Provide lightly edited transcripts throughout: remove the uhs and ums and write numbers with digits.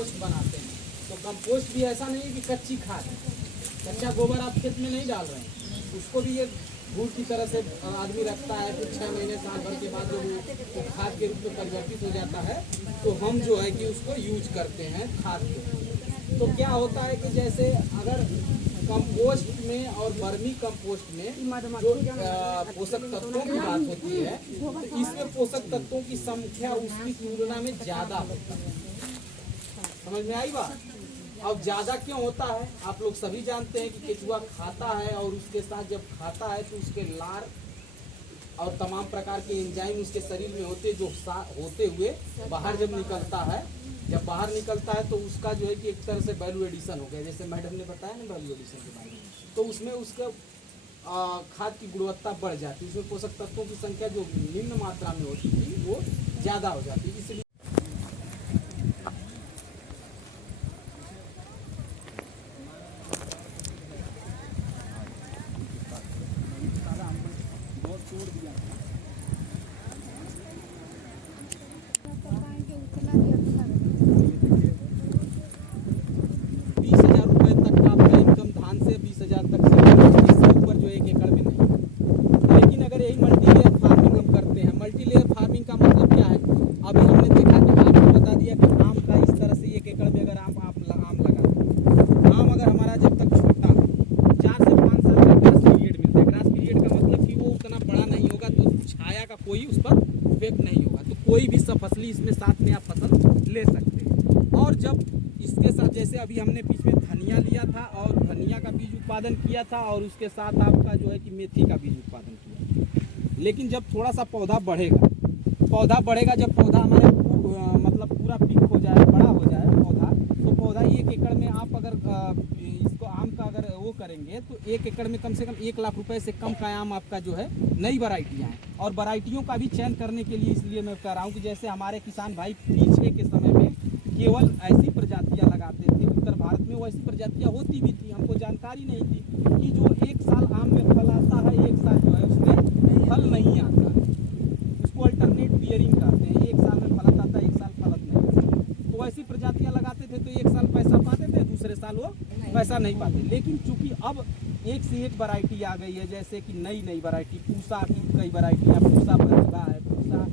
Compost बनाते हैं। तो कंपोस्ट भी ऐसा नहीं कि कच्ची खाद है, कच्चा गोबर आप खेत में नहीं डाल रहे हैं, उसको भी एक गुड़ की तरह से आदमी रखता है। फिर 6 महीने साल भर के बाद जब वो खाद के रूप में परिवर्तित हो जाता है तो हम जो है कि उसको यूज करते हैं खाद को। तो क्या होता है कि जैसे अगर कंपोस्ट में और वर्मी कंपोस्ट में जो पोषक तत्वों की बात होती है तो इसमें पोषक तत्वों की संख्या उसकी तुलना में ज़्यादा होता है। समझ में आई बात? अब ज़्यादा क्यों होता है? आप लोग सभी जानते हैं कि केचुआ खाता है और उसके साथ जब खाता है तो उसके लार और तमाम प्रकार के एंजाइम उसके शरीर में होते जो होते हुए बाहर जब निकलता है, जब बाहर निकलता है तो उसका जो है कि एक तरह से वैल्यू एडिशन हो गया, जैसे मैडम ने बताया ना वैल्यू एडिशन के बारे में। तो उसमें उसका खाद की गुणवत्ता बढ़ जाती है, उसमें पोषक तत्वों की संख्या जो निम्न मात्रा में होती थी वो ज़्यादा हो जाती है। इसलिए कोई उस पर इफेक्ट नहीं होगा, तो कोई भी सब फसली इसमें साथ में आप फसल ले सकते हैं। और जब इसके साथ जैसे अभी हमने बीच में धनिया लिया था और धनिया का बीज उत्पादन किया था और उसके साथ आपका जो है कि मेथी का बीज उत्पादन किया। लेकिन जब थोड़ा सा पौधा बढ़ेगा जब पौधा हमारे मतलब पूरा पिक हो जाए, बड़ा हो जाए पौधा, तो पौधा 1 एकड़ में आप अगर इसको आम का अगर वो करेंगे तो 1 एकड़ में कम से कम 1 लाख रुपए से कम का आम आपका जो है नई वैरायटियाँ हैं। और वैरायटियों का भी चयन करने के लिए इसलिए मैं कह रहा हूँ कि जैसे हमारे किसान भाई पीछे के समय में केवल ऐसी प्रजातियाँ लगाते थे, उत्तर भारत में वो ऐसी प्रजातियाँ होती भी थी, हमको जानकारी नहीं थी कि जो 1 साल आम में फल आता है, 1 साल जो है उसमें फल नहीं आता है, उसको अल्टरनेट बियरिंग कहते हैं। 1 साल में फलत आता है, 1 साल फलत नहीं आता। तो ऐसी प्रजातियाँ लगाते थे तो 1 साल पैसा पाते थे, दूसरे साल वो पैसा नहीं पाते। लेकिन चूंकि अब एक से एक वैरायटी आ गई है, जैसे कि नई वैरायटी पूसा की कई वैरायटियाँ, पूसा प्रतिभा है, पूसा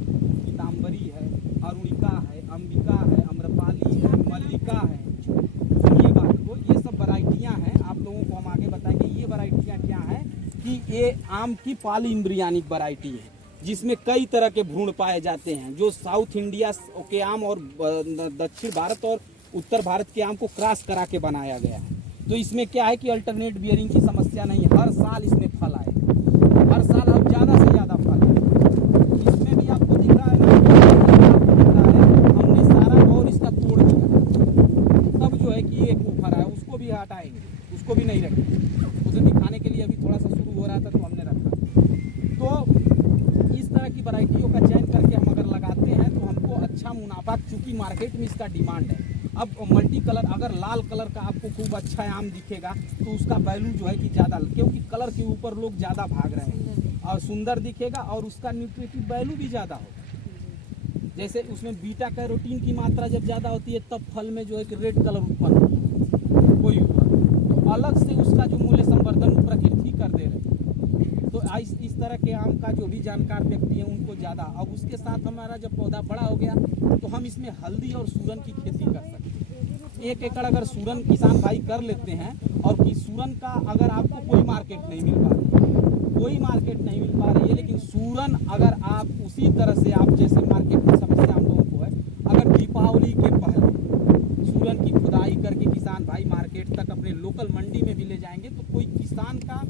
पीताम्बरी है, अरुणिका है, अंबिका है, अम्रपाली है, मल्लिका है। सुनिए बात को, ये सब वैरायटियाँ हैं। आप लोगों को हम आगे बताएंगे ये वैरायटियाँ क्या हैं कि ये आम की पॉलीइम्ब्रियोनिक वैरायटी है जिसमें कई तरह के भ्रूण पाए जाते हैं, जो साउथ इंडिया के आम और दक्षिण भारत और उत्तर भारत के आम को क्रॉस करा के बनाया गया है। तो इसमें क्या है कि अल्टरनेट बियरिंग की समस्या नहीं है, हर साल इसमें फल आए, हर साल अब ज़्यादा से ज़्यादा फल है। इसमें भी आपको दिख रहा है ना, हमने सारा और इसका तोड़ दिया, तब जो है कि एक ऊपर है उसको भी हटाएंगे, उसको भी नहीं रखेंगे, उसे दिखाने के लिए अभी थोड़ा सा शुरू हो रहा था तो हमने रखा। तो इस तरह की वैरायटियों का चयन करके हम अगर लगाते हैं तो हमको अच्छा मुनाफा, चूँकि मार्केट में इसका डिमांड है। अब मल्टी कलर, अगर लाल कलर का आपको खूब अच्छा आम दिखेगा तो उसका वैल्यू जो है कि ज़्यादा, क्योंकि कलर के ऊपर लोग ज़्यादा भाग रहे हैं और सुंदर दिखेगा और उसका न्यूट्रिटिव वैल्यू भी ज़्यादा होगा। जैसे उसमें बीटा कैरोटीन की मात्रा जब ज़्यादा होती है तब फल में जो है कि रेड कलर उत्पन्न होता है कोई ऊपर, तो अलग से उसका जो मूल्य संवर्धन प्रकृति कर दे रही है। तो इस तरह के आम का जो भी जानकार व्यक्ति है उनको ज़्यादा। अब उसके साथ हमारा जब पौधा बड़ा हो गया तो हम इसमें हल्दी और सूरन की खेती कर सकते हैं। 1 एकड़ अगर सूरन किसान भाई कर लेते हैं और कि सूरन का अगर आपको कोई मार्केट नहीं मिल पा रही है, लेकिन सूरन अगर आप उसी तरह से आप जैसे मार्केट में समस्या हम लोगों को है, अगर दीपावली के पहले सूरन की खुदाई करके किसान भाई मार्केट तक अपने लोकल मंडी में भी ले जाएंगे तो कोई किसान का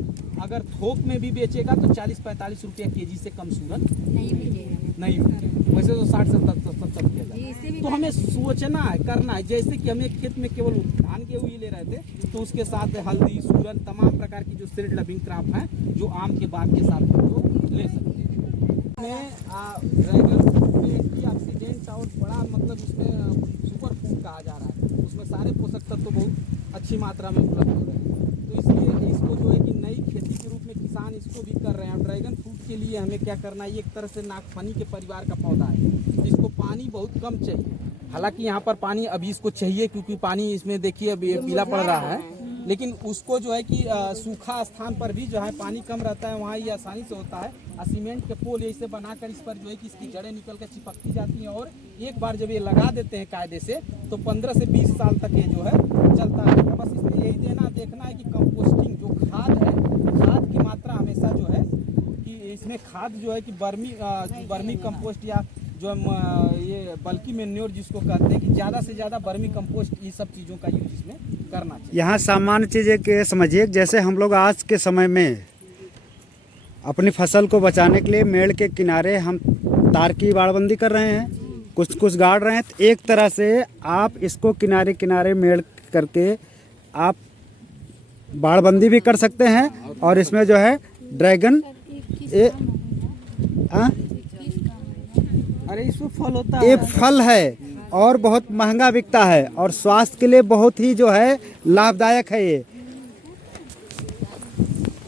अगर थोक में भी बेचेगा तो 40-45 रुपये केजी से कम सूरन नहीं मिलेगा। वैसे तो 60-70 रुपये। तो हमें सोचना है, करना है। जैसे कि हमें खेत में केवल धान गेहूँ ही ले रहे थे तो उसके साथ हल्दी, सूरन, तमाम प्रकार की जो सीड लविंग क्रॉप है जो आम के बाग के साथ तो ले सकते हैं। ड्रैगन फ्रूट में एंटीऑक्सीडेंट और बड़ा मतलब उसमें सुपर फूड कहा जा रहा है, उसमें सारे पोषक तत्व बहुत अच्छी मात्रा में उपलब्ध हो रहे हैं। तो इसलिए इसको जो है कि नई खेती के रूप में किसान इसको भी कर रहे हैं। ड्रैगन फ्रूट के लिए हमें क्या करना है, एक तरह से नागफनी के परिवार का पौधा है, जिसको पानी बहुत कम चाहिए, हालांकि यहाँ पर पानी अभी इसको चाहिए, क्योंकि पानी इसमें देखिए अभी ये पीला पड़ रहा है, लेकिन उसको जो है कि सूखा स्थान पर भी जो है पानी कम रहता है, वहाँ ये आसानी से होता है। सीमेंट के पोल ऐसे बनाकर इस पर जो है कि इसकी जड़ें निकल कर चिपकती जाती हैं, और एक बार जब ये लगा देते हैं कायदे से तो 15 से 20 साल तक ये जो है चलता रहेगा। बस इसमें यही देखना है कि कंपोस्टिंग जो खाद है, खाद की मात्रा हमेशा जो है कि इसमें खाद जो है कि बर्मी कंपोस्ट या जो हम ये बल्कि मेन्योर जिसको कहते हैं, कि ज़्यादा से ज़्यादा बर्मी कंपोस्ट ये सब चीज़ों का यूज इसमें करना चाहिए। यहाँ सामान्य चीज़ें के समझिए, जैसे हम लोग आज के समय में अपनी फसल को बचाने के लिए मेड़ के किनारे हम तार की बाड़बंदी कर रहे हैं, कुछ गाड़ रहे हैं। तो एक तरह से आप इसको किनारे किनारे मेड़ करके आप बाड़बंदी भी कर सकते हैं, और इसमें जो है ड्रैगन अरे इसमें फल होता ये फल है और बहुत महंगा बिकता है, और स्वास्थ्य के लिए बहुत ही जो है लाभदायक है ये।